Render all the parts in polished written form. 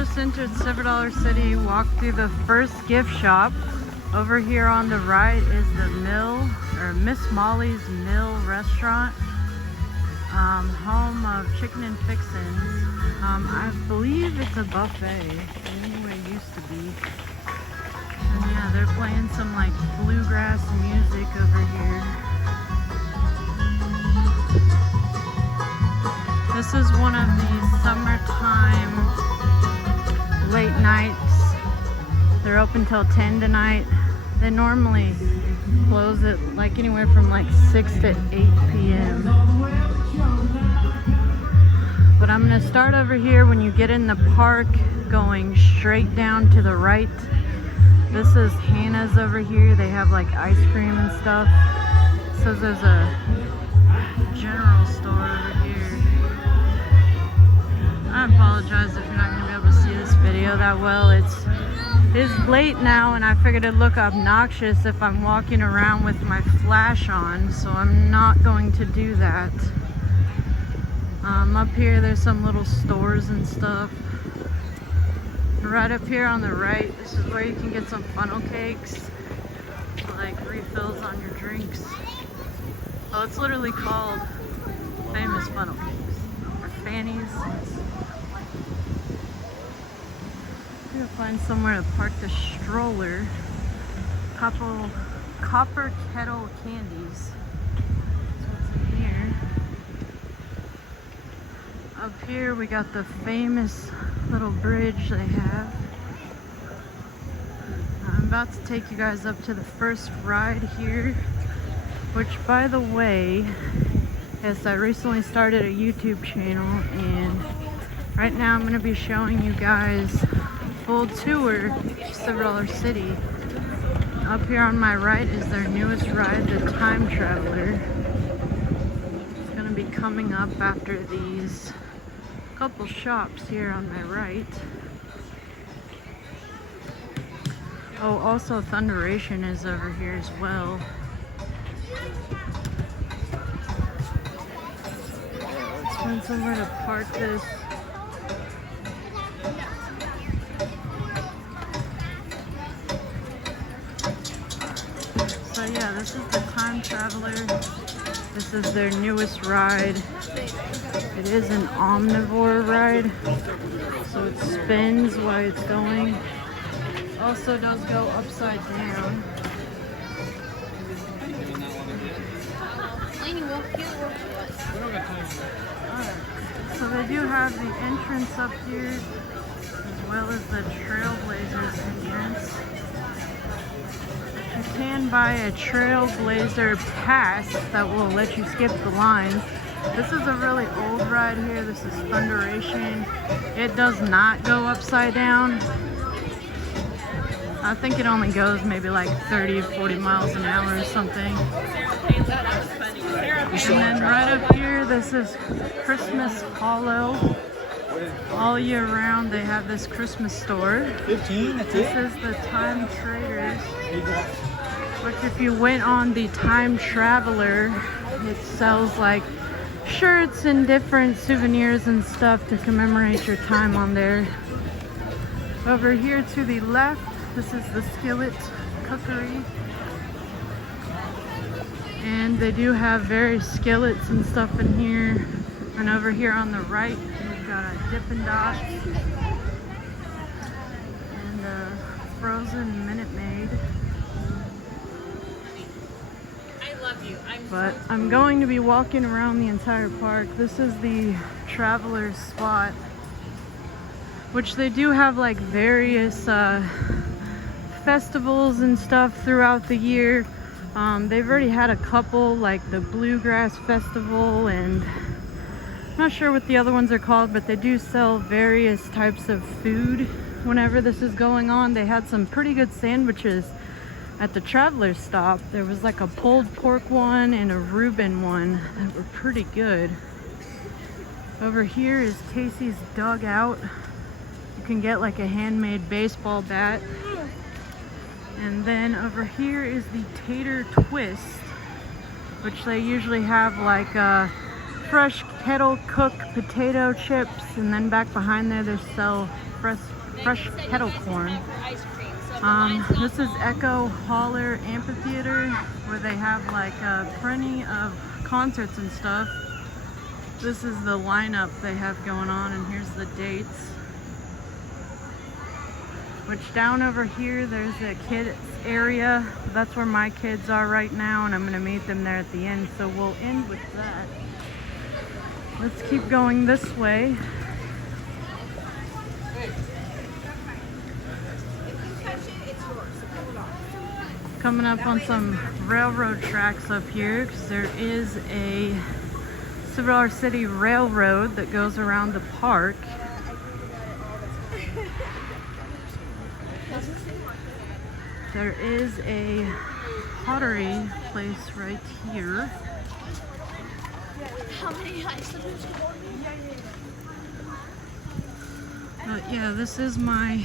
just entered Silver Dollar City, walked through the first gift shop. Over here on the right is the Mill, or Miss Molly's Mill restaurant, home of Chicken and Fixins. I believe it's a buffet, anyway it used to be. And yeah, they're playing some like bluegrass music over here. This is one of the summertime late nights. They're open till 10 tonight. They normally close it like anywhere from like 6 to 8 p.m. But I'm gonna start over here when you get in the park, going straight down to the right. This is Hannah's over here. They have like ice cream and stuff. It says there's a general store over here. I apologize if you're not going to be able to see this video that well. It's late now and I figured it'd look obnoxious if I'm walking around with my flash on, so I'm not going to do that. Up here there's some little stores and stuff. Right up here on the right, this is where you can get some funnel cakes, like refills on your drinks. Oh, it's literally called Famous Funnel Cakes, or Fanny's. I'm gonna find somewhere to park the stroller. Copper Kettle Candies. That's what's in here. Up here we got the famous little bridge they have. I'm about to take you guys up to the first ride here, which by the way, yes, I recently started a YouTube channel and right now I'm going to be showing you guys full tour of Silver Dollar City. Up here on my right is their newest ride, the Time Traveler. It's going to be coming up after these couple shops here on my right. Oh, also Thunderation is over here as well. Let's find somewhere to park this. So yeah, this is the Time Traveler. This is their newest ride. It is an omnivore ride, so it spins while it's going. Also does go upside down. Alright, so they do have the entrance up here, as well as the Trailblazers entrance. You can buy a Trailblazer pass that will let you skip the lines. This is a really old ride here. This is Thunderation. It does not go upside down. I think it only goes maybe like 30 or 40 miles an hour or something. And then right up here, this is Christmas Hollow. All year round, they have this Christmas store. 15, that's This it? is the Time Traders, which if you went on the Time Traveler, it sells like shirts and different souvenirs and stuff to commemorate your time on there. Over here to the left, this is the Skillet Cookery. And they do have various skillets and stuff in here. And over here on the right, we've got a Dippin' Dots and a frozen Minute Maid. But I'm going to be walking around the entire park. This is the Traveler's Spot, which they do have like various festivals and stuff throughout the year. They've already had a couple, like the Bluegrass Festival, and I'm not sure what the other ones are called, but they do sell various types of food whenever this is going on. They had some pretty good sandwiches at the Traveler's Stop. There was like a pulled pork one and a Reuben one that were pretty good. Over here is Casey's Dugout. You can get like a handmade baseball bat. And then over here is the Tater Twist, which they usually have like fresh kettle cooked potato chips, and then back behind there they sell fresh kettle corn. This is Echo Holler Amphitheater, where they have like plenty of concerts and stuff. This is the lineup they have going on, and here's the dates. Which down over here there's a kids area. That's where my kids are right now, and I'm gonna meet them there at the end, so we'll end with that. Let's keep going this way. Coming up on some railroad tracks up here, because there is a Civil Dollar City Railroad that goes around the park. There is a pottery place right here. How many isotopes? But yeah, this is my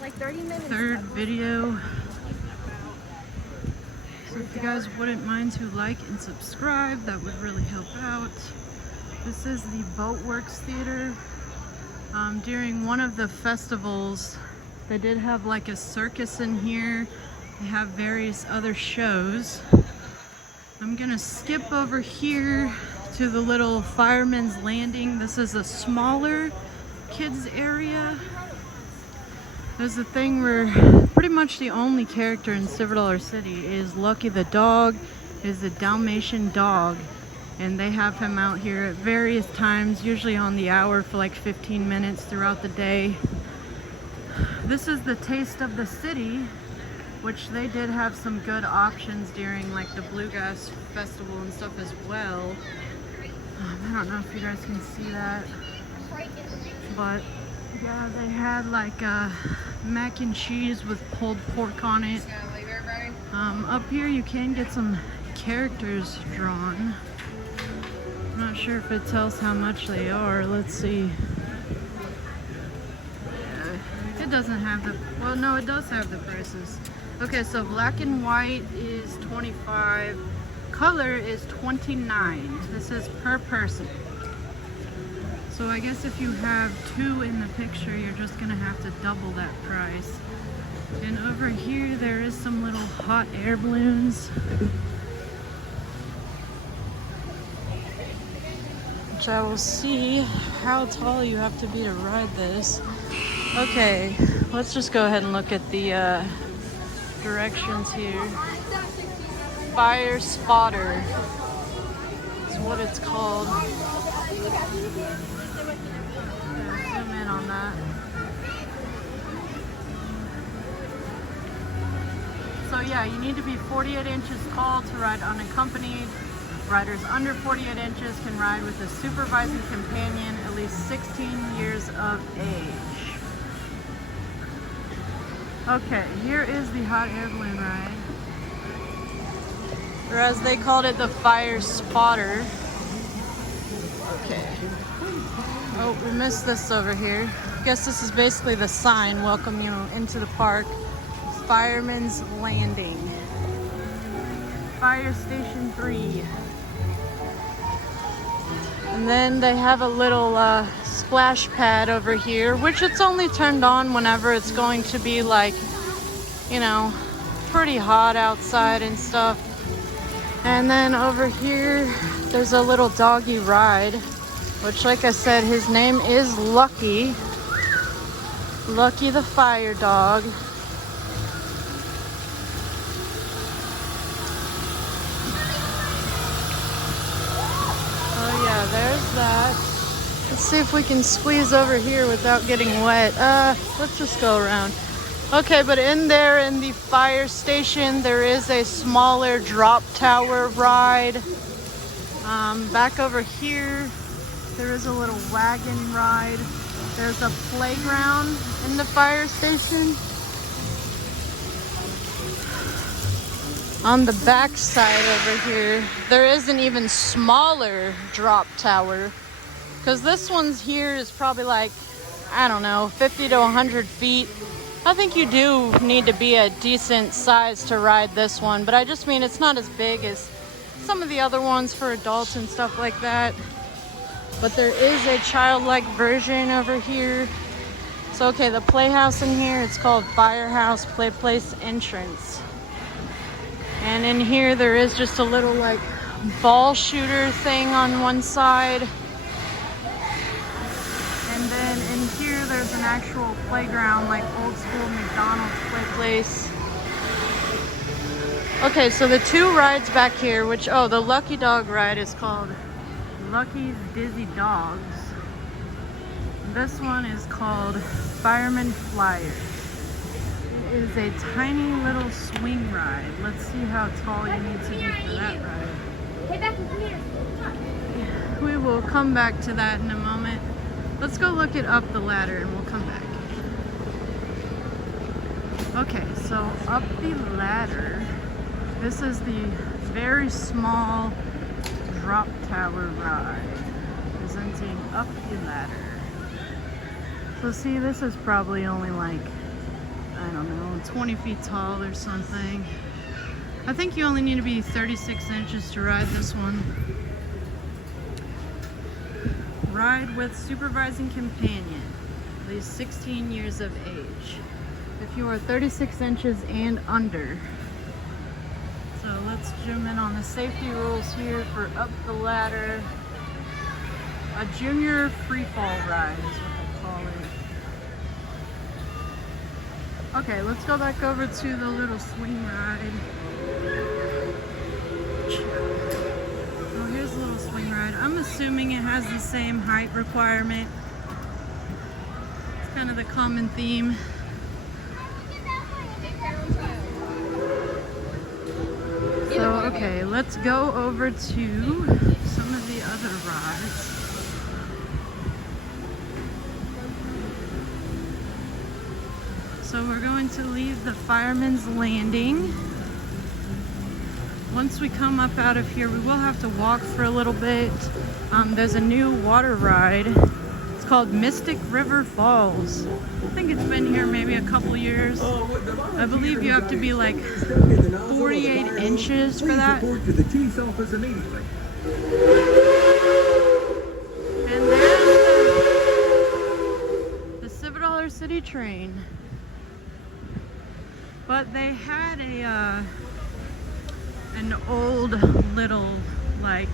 Like 30 minutes. third video. So if you guys wouldn't mind to like and subscribe, that would really help out. This is the Boatworks Theater. During one of the festivals, they did have like a circus in here. They have various other shows. I'm gonna skip over here to the little Fireman's Landing. This is a smaller kids area. There's a thing where pretty much the only character in Civil Dollar City is Lucky the dog, is a Dalmatian dog. And they have him out here at various times, usually on the hour for like 15 minutes throughout the day. This is the Taste of the City, which they did have some good options during like the Bluegrass Festival and stuff as well. I don't know if you guys can see that, but yeah, they had like mac and cheese with pulled pork on it. Up here you can get some characters drawn. I'm not sure if it tells how much they are. Let's see. Yeah, it doesn't have the, well no, it does have the prices. Okay, so black and white is $25. Color is $29. This is per person. So I guess if you have two in the picture, you're just gonna have to double that price. And over here, there is some little hot air balloons, which I will see how tall you have to be to ride this. Okay, let's just go ahead and look at the directions here. Fire Spotter is what it's called. Zoom in on that. So yeah, you need to be 48 inches tall to ride unaccompanied. Riders under 48 inches can ride with a supervising companion at least 16 years of age. Okay, here is the hot air balloon ride. Or as they called it, the Fire Spotter. Okay. Oh, we missed this over here. I guess this is basically the sign welcome you into the park. Fireman's Landing. Fire Station 3. And then they have a little splash pad over here, which it's only turned on whenever it's going to be like, you know, pretty hot outside and stuff. And then over here, there's a little doggy ride, which like I said, his name is Lucky. Lucky the fire dog. Oh yeah, there's that. Let's see if we can squeeze over here without getting wet. Let's just go around. Okay, but in there in the fire station, there is a smaller drop tower ride. Back over here, there is a little wagon ride. There's a playground in the fire station. On the back side over here, there is an even smaller drop tower. Because this one's here is probably like, I don't know, 50 to 100 feet. I think you do need to be a decent size to ride this one, but I just mean it's not as big as some of the other ones for adults and stuff like that. But there is a childlike version over here. So, okay, the playhouse in here, it's called Firehouse Play Place Entrance. And in here, there is just a little like ball shooter thing on one side. And then in here, there's an actual playground, like old school McDonald's play place. Okay, so the two rides back here, which, oh, the Lucky Dog ride is called Lucky's Dizzy Dogs. This one is called Fireman Flyer. It is a tiny little swing ride. Let's see how tall you need to be for that ride. Hey, back here. We will come back to that in a moment. Let's go look it up the ladder and we'll come back. Okay, so up the ladder, this is the very small drop tower ride, presenting up the ladder. So see, this is probably only like, I don't know, 20 feet tall or something. I think you only need to be 36 inches to ride this one. Ride with supervising companion, at least 16 years of age. If you are 36 inches and under. So let's zoom in on the safety rules here for up the ladder. A junior free fall ride is what they call it. Okay, let's go back over to the little swing ride. Oh, here's a little swing ride. I'm assuming it has the same height requirement. It's kind of the common theme. So, okay, let's go over to some of the other rides. So we're going to leave the Fireman's Landing. Once we come up out of here, we will have to walk for a little bit. There's a new water ride. It's called Mystic River Falls. I think it's been here maybe a couple years. I believe you have to be like 48 inches for that. And there's the $7 City Train. But they had an old little, like,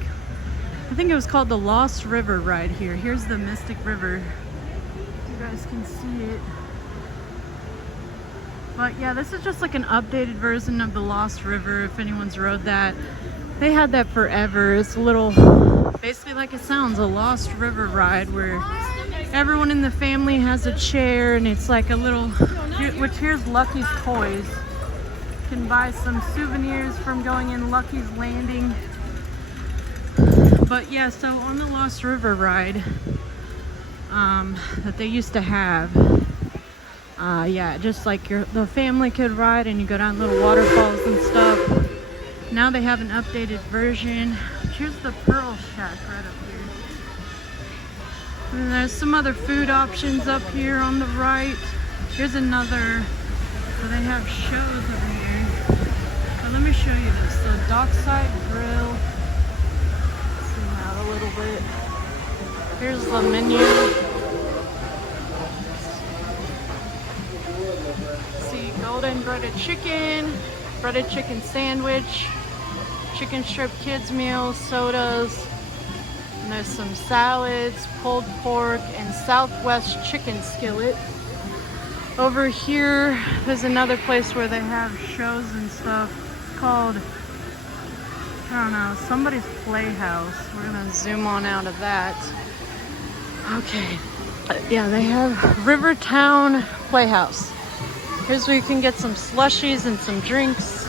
I think it was called the Lost River ride here. Here's the Mystic River. You guys can see it. But yeah, this is just like an updated version of the Lost River, if anyone's rode that. They had that forever. It's a little, basically like it sounds, a Lost River ride where everyone in the family has a chair and it's like a little, which here's Lucky's Toys. You can buy some souvenirs from going in Lucky's Landing. But yeah, so on the Lost River ride that they used to have, yeah, just like the family could ride and you go down little waterfalls and stuff. Now they have an updated version. Here's the Pearl Shack right up here. And there's some other food options up here on the right. Here's another, so they have shows over here. So let me show you this. The Dockside Grill. Zoom out a little bit. Here's the menu. See, golden breaded chicken sandwich, chicken strip kids meals, sodas, and there's some salads, pulled pork, and Southwest chicken skillet. Over here, there's another place where they have shows and stuff. It's called, I don't know, somebody's Playhouse. We're gonna zoom on out of that. Okay, yeah, they have Rivertown Playhouse. Here's where you can get some slushies and some drinks.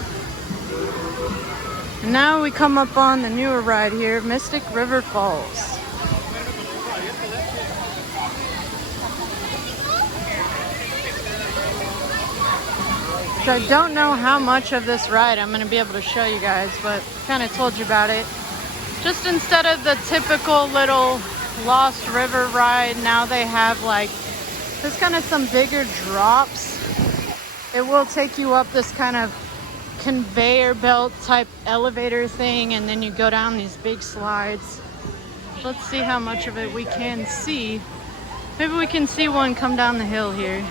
And now we come up on the newer ride here, Mystic River Falls. So I don't know how much of this ride I'm going to be able to show you guys, but kind of told you about it. Just instead of the typical little Lost River ride, now they have like, there's kind of some bigger drops. It will take you up this kind of conveyor belt type elevator thing, and then you go down these big slides. Let's see how much of it we can see. Maybe we can see one come down the hill here.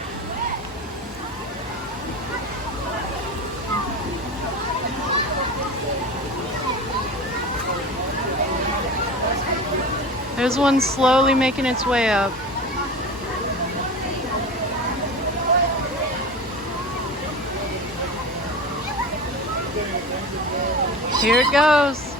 There's one slowly making its way up. Here it goes.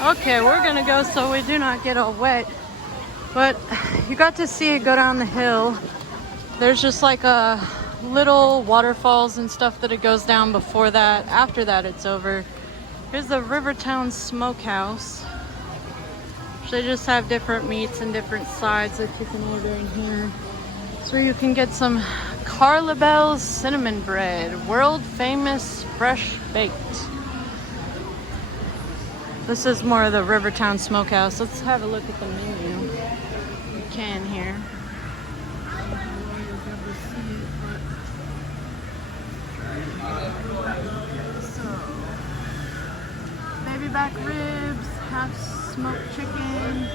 Okay, we're gonna go so we do not get all wet. But you got to see it go down the hill. There's just like a little waterfalls and stuff that it goes down before that. After that, it's over. Here's the Rivertown Smokehouse. They just have different meats and different sides that you can order in here. So you can get some Carla Bell's cinnamon bread, world famous fresh baked. This is more of the Rivertown Smokehouse. Let's have a look at the menu. You can here. Baby back ribs, half smoked chicken,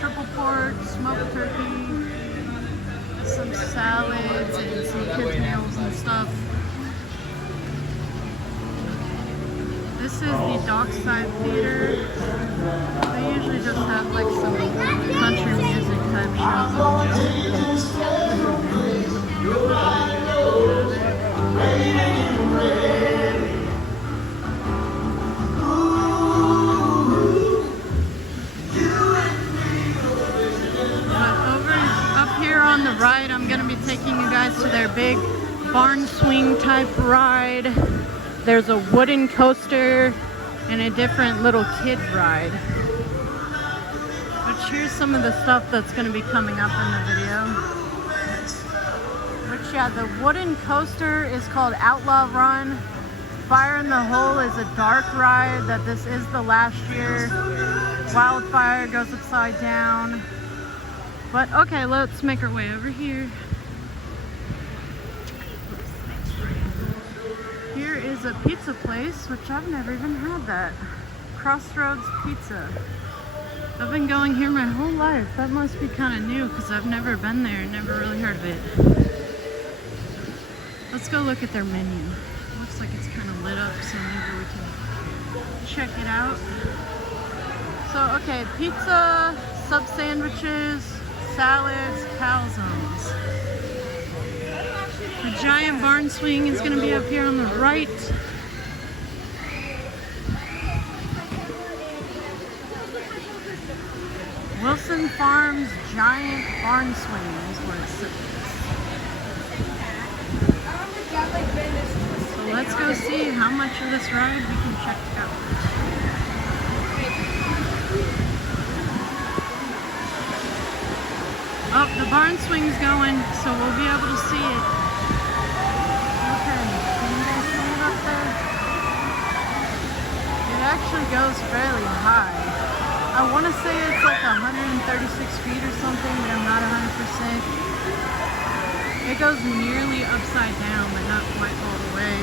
triple pork, smoked turkey, some salads and some kids meals and stuff. This is the Dockside Theater. They usually just have like some country music type shows. On the ride, I'm gonna be taking you guys to their big barn swing type ride. There's a wooden coaster and a different little kid ride. But here's some of the stuff that's gonna be coming up in the video. Which, yeah, the wooden coaster is called Outlaw Run. Fire in the Hole is a dark ride that this is the last year. Wildfire goes upside down. But okay, let's make our way over here. Here is a pizza place, which I've never even had that. Crossroads Pizza. I've been going here my whole life. That must be kind of new because I've never been there, never really heard of it. Let's go look at their menu. Looks like it's kind of lit up, so maybe we can check it out. So, okay, pizza, sub sandwiches, salads, calzones. The giant barn swing is going to be up here on the right. Wilson Farms Giant Barn Swing is what it says. So let's go see how much of this ride we can check out. Oh, the barn swing's going, so we'll be able to see it. Okay, can you guys see it up there? It actually goes fairly high. I want to say it's like 136 feet or something, but I'm not 100%. It goes nearly upside down, but not quite all the way.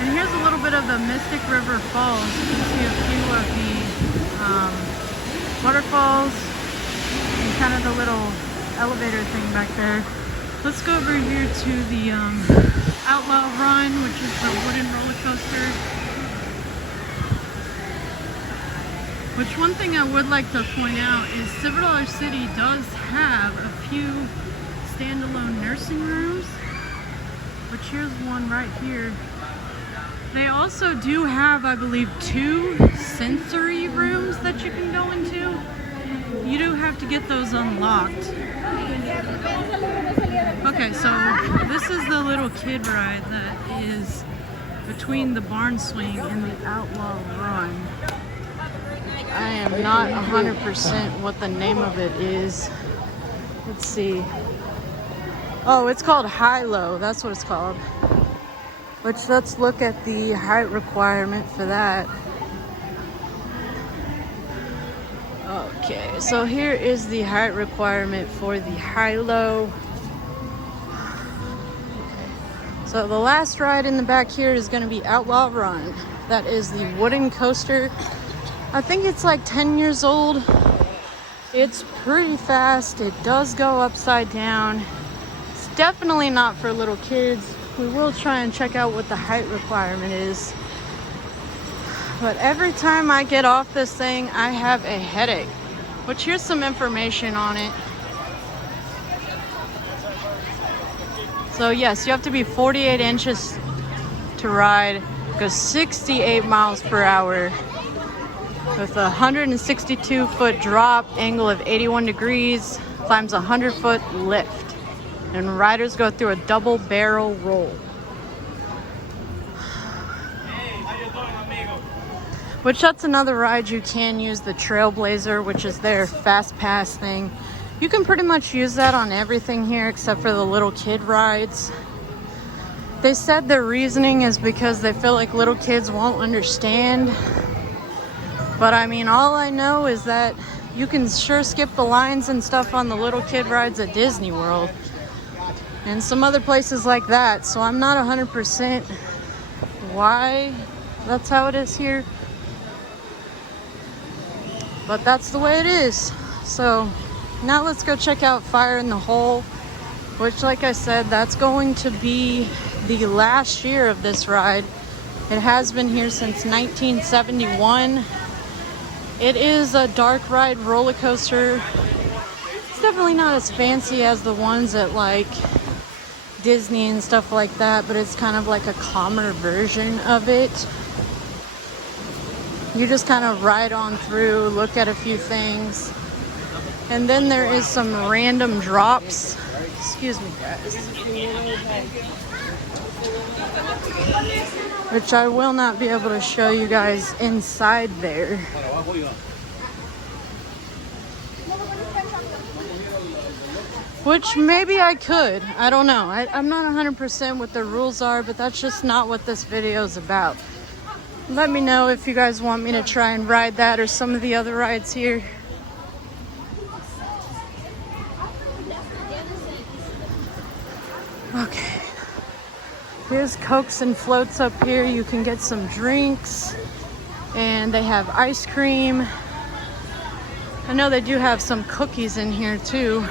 And here's a little bit of the Mystic River Falls. You can see a few of the waterfalls. And kind of the little elevator thing back there. Let's go over here to the Outlaw Run, which is the wooden roller coaster. Which one thing I would like to point out is Silver Dollar City does have a few standalone nursing rooms, which here's one right here. They also do have, I believe, 2 sensory rooms that you can go into. You do have to get those unlocked. Okay, so this is the little kid ride that is between the barn swing and the Outlaw Run. I am not 100% what the name of it is. Let's see. Oh, it's called High Low. That's what it's called. Which, let's look at the height requirement for that. Okay, so here is the height requirement for the high-low. So the last ride in the back here is going to be Outlaw Run. That is the wooden coaster. I think it's like 10 years old. It's pretty fast. It does go upside down. It's definitely not for little kids. We will try and check out what the height requirement is. But every time I get off this thing, I have a headache. Which, here's some information on it. So yes, you have to be 48 inches to ride. Goes 68 miles per hour with a 162-foot drop, angle of 81 degrees, climbs a 100-foot lift, and riders go through a double barrel roll. Which, that's another ride you can use, the Trailblazer, which is their fast pass thing. You can pretty much use that on everything here except for the little kid rides. They said their reasoning is because they feel like little kids won't understand. But I mean, all I know is that you can sure skip the lines and stuff on the little kid rides at Disney World and some other places like that. So I'm not 100% why that's how it is here. But that's the way it is. So now let's go check out Fire in the Hole, which, like I said, that's going to be the last year of this ride. It has been here since 1971. It is a dark ride roller coaster. It's definitely not as fancy as the ones at like Disney and stuff like that, but it's kind of like a calmer version of it. You just kind of ride on through, look at a few things, and then there is some random drops. Excuse me, guys. Which I will not be able to show you guys inside there. Which maybe I could. I don't know. I'm not 100% what the rules are, but that's just not what this video is about. Let me know if you guys want me to try and ride that or some of the other rides here. Okay. There's Cokes and floats up here. You can get some drinks. And they have ice cream. I know they do have some cookies in here too.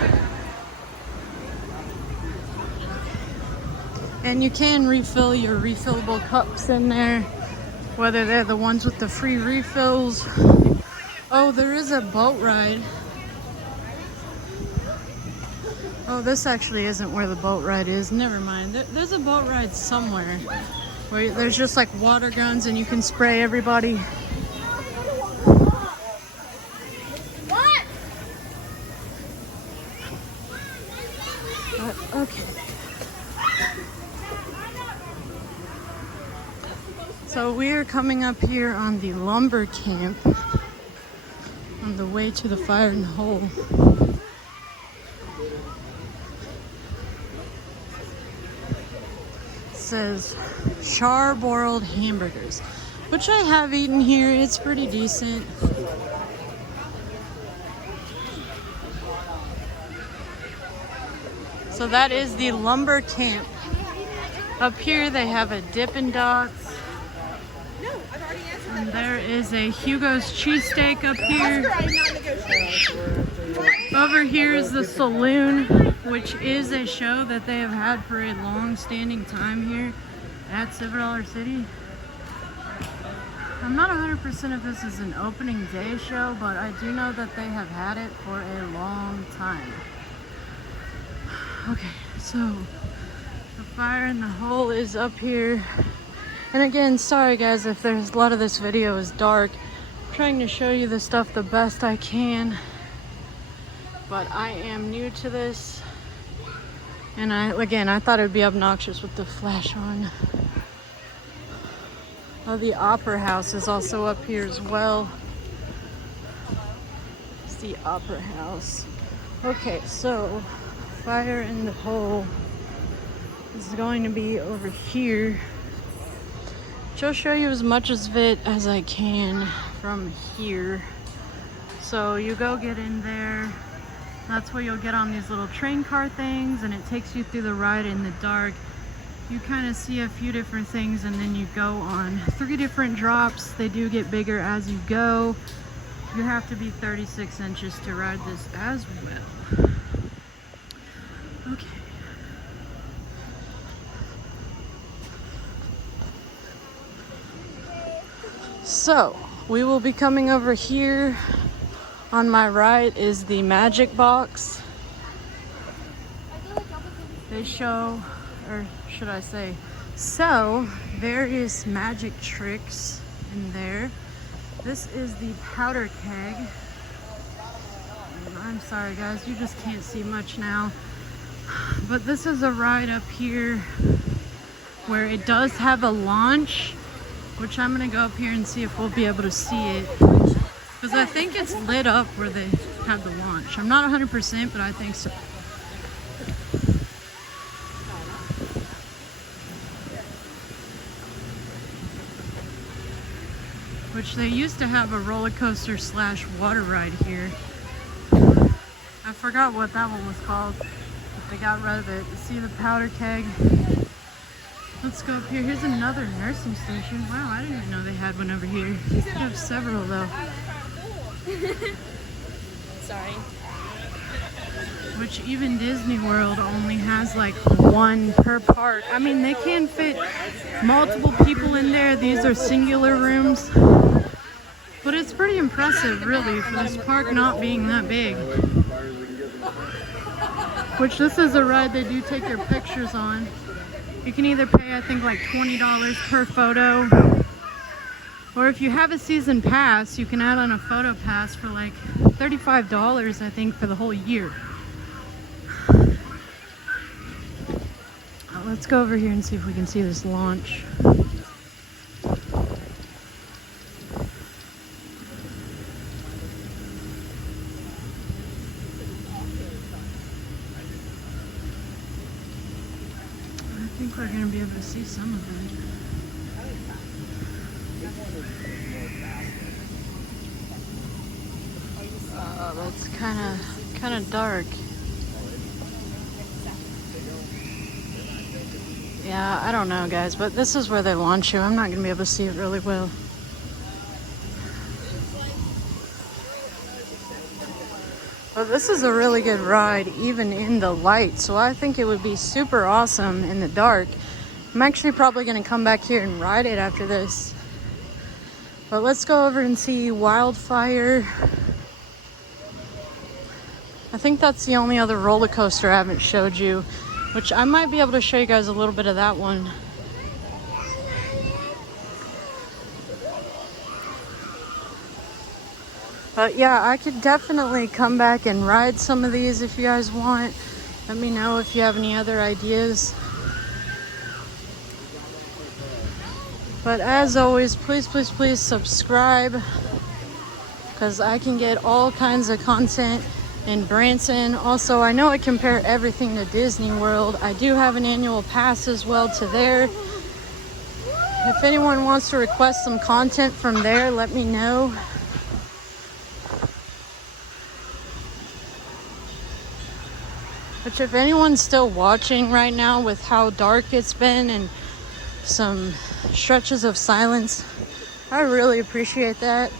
And you can refill your refillable cups in there, whether they're the ones with the free refills. Oh, there is a boat ride. Oh, this actually isn't where the boat ride is. Never mind. There's a boat ride somewhere where there's just like water guns and you can spray everybody. What? Okay. So we're coming up here on the lumber camp on the way to the Fire in the Hole. It says charbroiled hamburgers, which I have eaten here. It's pretty decent. So that is the lumber camp. Up here they have a Dippin' Dots. And there is a Hugo's cheesesteak up here. Over here is the Saloon, which is a show that they have had for a long-standing time here at Silver Dollar City. I'm not 100% if this is an opening day show, but I do know that they have had it for a long time. Okay, so the Fire in the Hole is up here. And again, sorry guys if there's a lot of this video is dark. I'm trying to show you the stuff the best I can. But I am new to this. And I thought it would be obnoxious with the flash on. Oh, the Opera House is also up here as well. It's the Opera House. Okay, so Fire in the Hole is going to be over here. Just show you as much of it as I can from here. So you go get in there. That's where you'll get on these little train car things, and it takes you through the ride in the dark. You kind of see a few different things, and then you go on 3 different drops. They do get bigger as you go. You have to be 36 inches to ride this as well. Okay. So, we will be coming over here. On my right is the Magic Box. They show, or should I say, sell various magic tricks in there. This is the powder keg. I'm sorry guys, you just can't see much now. But this is a ride up here where it does have a launch, which I'm gonna go up here and see if we'll be able to see it. Because I think it's lit up where they have the launch. I'm not 100%, but I think so. Which they used to have a roller coaster slash water ride here. I forgot what that one was called, but they got rid of it. You see the powder keg? Let's go up here. Here's another nursing station. Wow, I didn't even know they had one over here. They have several though. Sorry. Which even Disney World only has like 1 per park. I mean, they can fit multiple people in there. These are singular rooms. But it's pretty impressive, really, for this park not being that big. Which this is a ride they do take your pictures on. You can either pay, I think, like $20 per photo. Or if you have a season pass, you can add on a photo pass for like $35, I think, for the whole year. Let's go over here and see if we can see this launch. I think we're going to be able to see some of it. That's kind of dark. Yeah, I don't know, guys, but this is where they launch you. I'm not going to be able to see it really well. But this is a really good ride, even in the light, so I think it would be super awesome in the dark. I'm actually probably going to come back here and ride it after this. But let's go over and see Wildfire. I think that's the only other roller coaster I haven't showed you, which I might be able to show you guys a little bit of that one. But yeah, I could definitely come back and ride some of these if you guys want. Let me know if you have any other ideas. But as always, please, please, please subscribe, because I can get all kinds of content in Branson. Also, I know I compare everything to Disney World. I do have an annual pass as well to there. If anyone wants to request some content from there, let me know. Which, if anyone's still watching right now with how dark it's been and some stretches of silence, I really appreciate that.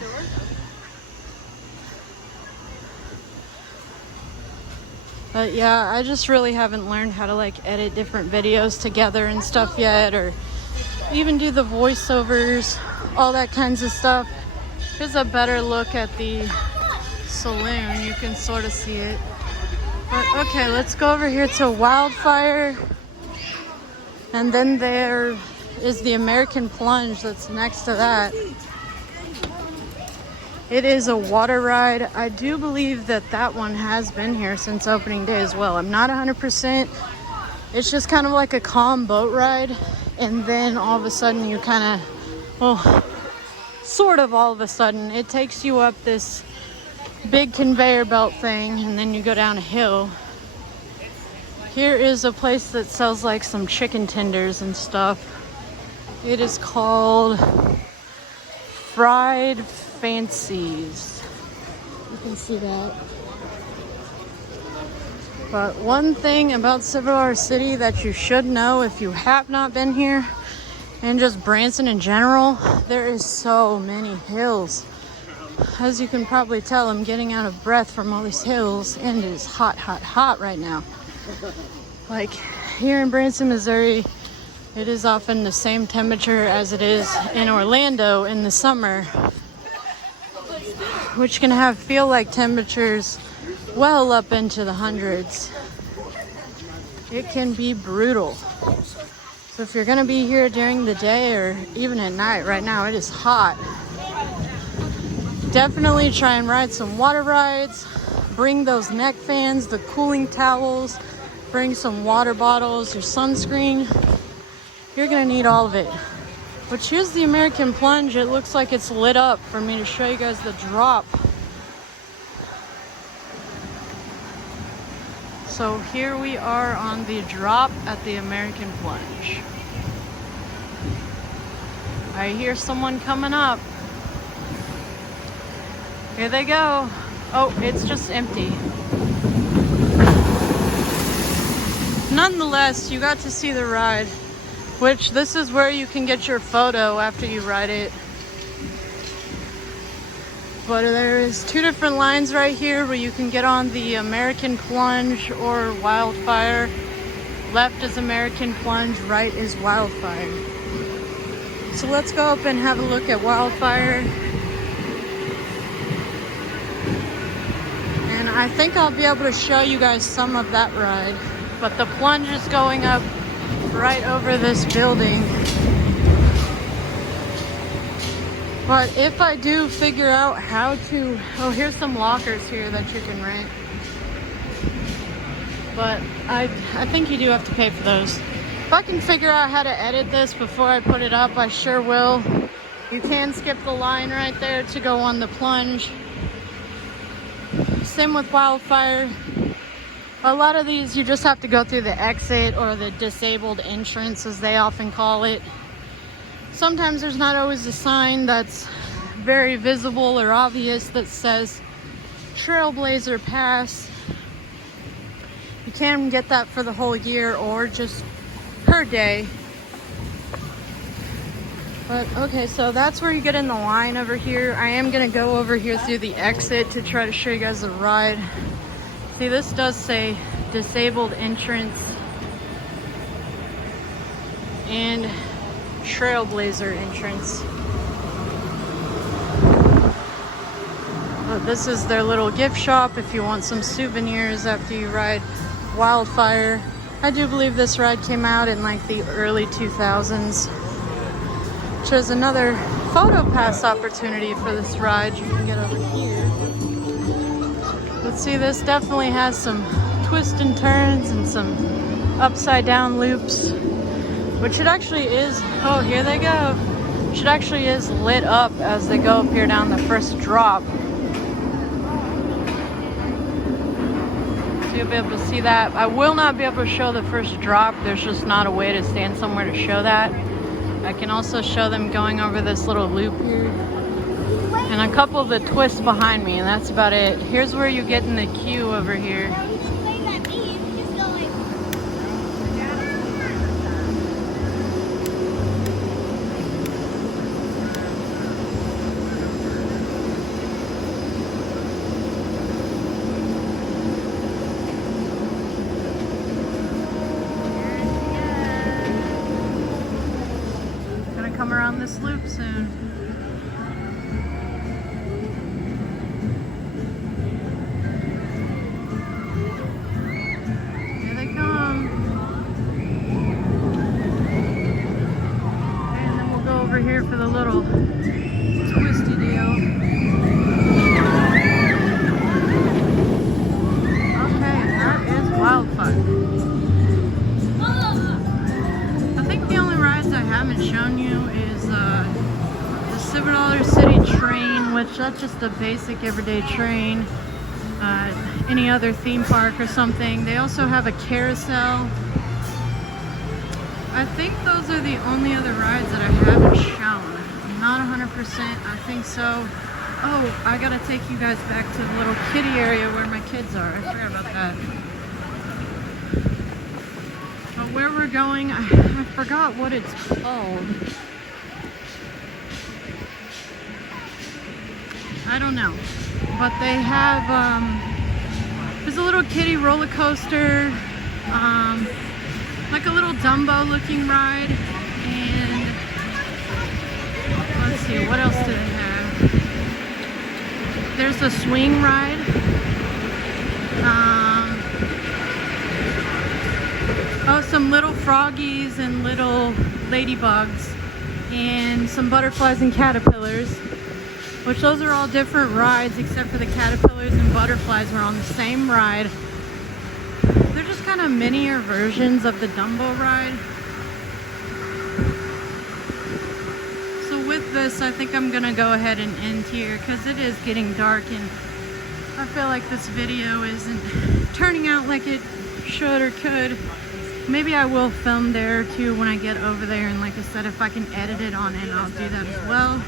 But yeah, I just really haven't learned how to like edit different videos together and stuff yet, or even do the voiceovers, all that kinds of stuff. Here's a better look at the saloon. You can sort of see it. But okay, let's go over here to Wildfire. And then there is the American Plunge that's next to that. It is a water ride. I do believe that that one has been here since opening day as well. I'm not 100%. It's just kind of like a calm boat ride. And then all of a sudden you kind of, well, sort of all of a sudden, it takes you up this big conveyor belt thing, and then you go down a hill. Here is a place that sells like some chicken tenders and stuff. It is called Fried Fancies. You can see that. But one thing about Civil Water City that you should know if you have not been here, and just Branson in general, there is so many hills. As you can probably tell, I'm getting out of breath from all these hills, and it is hot, hot, hot right now. Like here in Branson, Missouri, it is often the same temperature as it is in Orlando in the summer, which can feel like temperatures well up into the hundreds. It can be brutal. So if you're gonna be here during the day or even at night, right now it is hot. Definitely try and ride some water rides. Bring those neck fans, the cooling towels, bring some water bottles, your sunscreen. You're gonna need all of it. But here's the American Plunge. It looks like it's lit up for me to show you guys the drop. So here we are on the drop at the American Plunge. I hear someone coming up. Here they go. Oh, it's just empty. Nonetheless, you got to see the ride, which this is where you can get your photo after you ride it. But there is two different lines right here where you can get on the American Plunge or Wildfire. Left is American Plunge, right is Wildfire. So let's go up and have a look at Wildfire. And I think I'll be able to show you guys some of that ride. But the plunge is going up right over this building. But if I do figure out how to, oh, here's some lockers here that you can rent. But I think you do have to pay for those. If I can figure out how to edit this before I put it up, I sure will. You can skip the line right there to go on the plunge. Same with Wildfire. A lot of these you just have to go through the exit or the disabled entrance, as they often call it. Sometimes there's not always a sign that's very visible or obvious that says Trailblazer Pass. You can get that for the whole year or just per day. But okay, so that's where you get in the line over here. I am gonna go over here through the exit to try to show you guys the ride. See, this does say disabled entrance and Trailblazer entrance. But this is their little gift shop if you want some souvenirs after you ride Wildfire. I do believe this ride came out in like the early 2000s. Which is another photo pass opportunity for this ride. You can get over here. Let's see, this definitely has some twists and turns and some upside down loops. Which it actually is, oh, here they go. Which it actually is lit up as they go up here down the first drop. So you'll be able to see that. I will not be able to show the first drop. There's just not a way to stand somewhere to show that. I can also show them going over this little loop here. And a couple of the twists behind me, and that's about it. Here's where you get in the queue over here. Come around this loop soon. Here they come. And then we'll go over here for the little twisty deal. Okay, that is Wildfire. I think the only rides I haven't shown you is the Civil Water City train, which that's just a basic everyday train. Any other theme park or something. They also have a carousel. I think those are the only other rides that I haven't shown. I'm not 100%. I think so. Oh, I gotta take you guys back to the little kiddie area where my kids are. I forgot about that. But where we're going, I forgot what it's called. I don't know. But they have, there's a little kiddie roller coaster, like a little Dumbo looking ride. And let's see, what else do they have? There's a swing ride. Oh, some little froggies and little ladybugs and some butterflies and caterpillars, which those are all different rides except for the caterpillars and butterflies were on the same ride. They're just kind of minier versions of the Dumbo ride. So with this, I think I'm gonna go ahead and end here because it is getting dark and I feel like this video isn't turning out like it should or could. Maybe I will film there too when I get over there, and like I said, if I can edit it on in, I'll do that as well.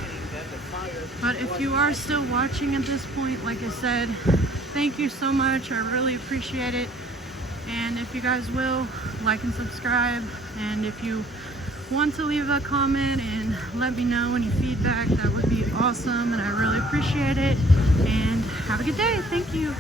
But if you are still watching at this point, like I said, thank you so much. I really appreciate it. And if you guys will, like and subscribe. And if you want to leave a comment and let me know any feedback, that would be awesome. And I really appreciate it. And have a good day. Thank you.